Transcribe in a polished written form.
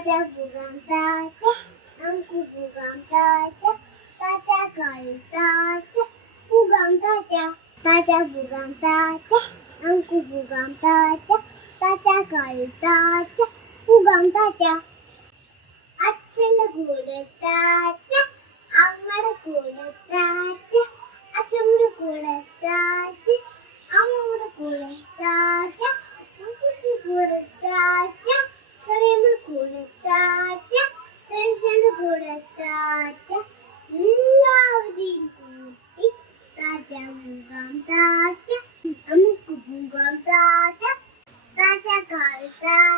Tata bukan tata, aku bukan tata, tata kayu tata, bukan tata. Tata bukan tata, aku bukan tata, tata kayu tata, bukan tata. അച്ഛൻ്റെ കൂടെ താറ്റ, അമ്മയുടെ കൂടെ താറ്റ, അച്ഛൻ്റെ കൂടെ താറ്റ, അമ്മയുടെ കൂടെ താറ്റ, മുത്തശ്ശിയുടെ കൂടെ താറ്റ, ചെറിയമ്മയുടെ കൂടെ താറ്റ, ചെറിയച്ഛൻ്റെ കൂടെ താറ്റ, എല്ലാവരെയും കൂട്ടി താറ്റ പോകാം താറ്റ, നമുക്ക് പോകാം താറ്റ, താറ്റ കാലത്താറ്റ.